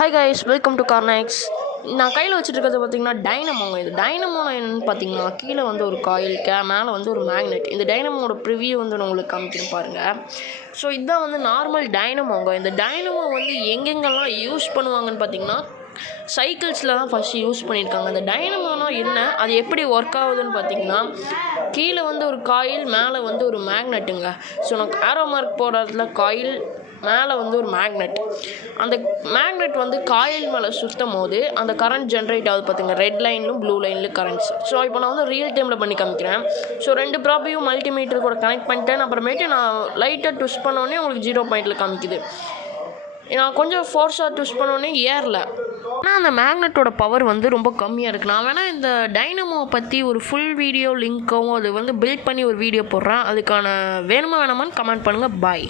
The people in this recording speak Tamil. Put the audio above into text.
Hi guys, welcome to Carnex. நான் கையில் வச்சுருக்கிறது பார்த்திங்கன்னா டைனமோங்க. இது டைனமோ என்னென்னு பார்த்தீங்கன்னா, கீழே வந்து ஒரு காயில் மேலே வந்து ஒரு மேக்னெட். இந்த டைனமோட ப்ரிவியூ வந்து நான் உங்களுக்கு காமிக்கிறேன் பாருங்கள். ஸோ இதுதான் வந்து நார்மல் டைனமோங்க. இந்த டைனமோ வந்து எங்கெங்கெல்லாம் யூஸ் பண்ணுவாங்கன்னு பார்த்தீங்கன்னா, சைக்கிள்ஸில் தான் ஃபஸ்ட்டு யூஸ் பண்ணியிருக்காங்க. அந்த டைனமோனா என்ன, அது எப்படி ஒர்க் ஆகுதுன்னு பார்த்தீங்கன்னா, கீழே வந்து ஒரு காயில், மேலே வந்து ஒரு மேக்னெட்டுங்க. ஸோ நான் ஆரோ மார்க் போடுற இடத்துல காயில், மேலே வந்து ஒரு மேக்னெட். அந்த மேக்னெட் வந்து காயில் மேலே சுற்றும் போது அந்த கரண்ட் ஜென்ரேட் ஆகுது பார்த்துங்க, ரெட் லைன்லும் ப்ளூ லைன்லையும் கரண்ட்ஸ். ஸோ இப்போ நான் வந்து ரியல் டைமில் பண்ணி காமிக்கிறேன். ஸோ 2 ப்ராப்பையும் மல்டிமீட்டர் கூட கனெக்ட் பண்ணிட்டேன். அப்புறமேட்டு நான் லைட்டாக ட்விஸ்ட் பண்ணோடனே உங்களுக்கு 0 பாயிண்டில் காமிக்குது. நான் கொஞ்சம் ஃபோர்ஸாக ட்விஸ்ட் பண்ணோடனே ஏறல. ஆனால் அந்த மேக்னெட்டோட பவர் வந்து ரொம்ப கம்மியாக இருக்குது. நான் வேணால் இந்த டைனமோவை பற்றி ஒரு ஃபுல் வீடியோ லிங்க்கும் அது வந்து பில்ட் பண்ணி ஒரு வீடியோ போடுறேன். அதுக்கான வேணுமா வேணாமான்னு கமெண்ட் பண்ணுங்கள். பாய்.